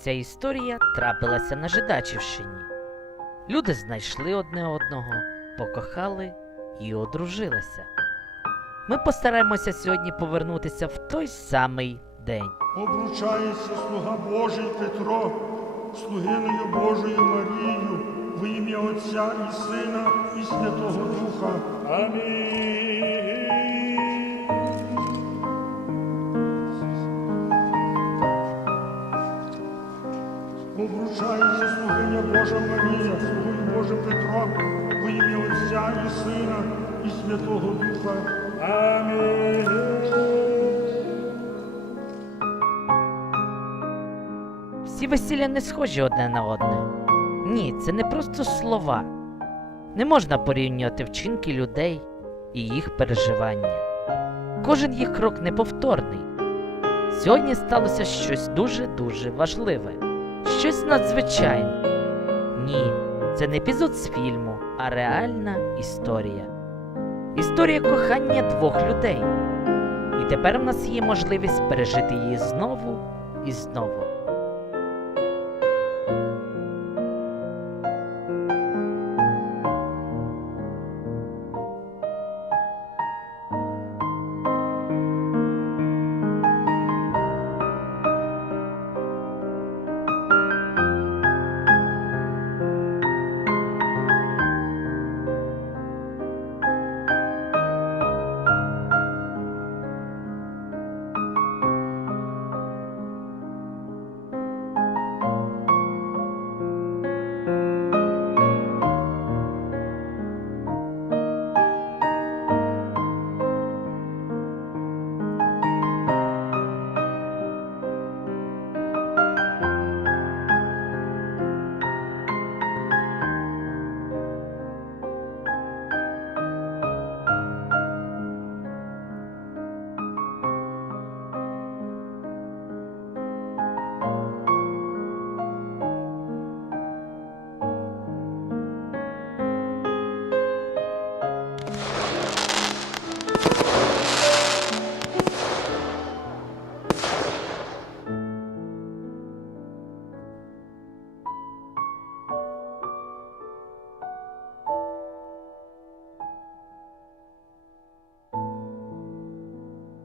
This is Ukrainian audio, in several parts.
Ця історія трапилася на Жидачівщині. Люди знайшли одне одного, покохали і одружилися. Ми постараємося сьогодні повернутися в той самий день. Обручається слуга Божий Петро, слугиною Божою Марією, во ім'я Отця і Сина і Святого Духа. Амінь. Обручається слугиня Божа Марія, слугою Божим Петро, во ім'я Отця і Сина і Святого Духа. Амінь. Всі весілля не схожі одне на одне. Ні, це не просто слова. Не можна порівнювати вчинки людей і їх переживання. Кожен їх крок неповторний. Сьогодні сталося щось дуже-дуже важливе, щось надзвичайне. Ні, це не епізод з фільму, а реальна історія. Історія кохання двох людей. І тепер в нас є можливість пережити її знову і знову.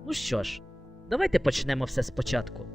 Ну що ж, давайте почнемо все спочатку.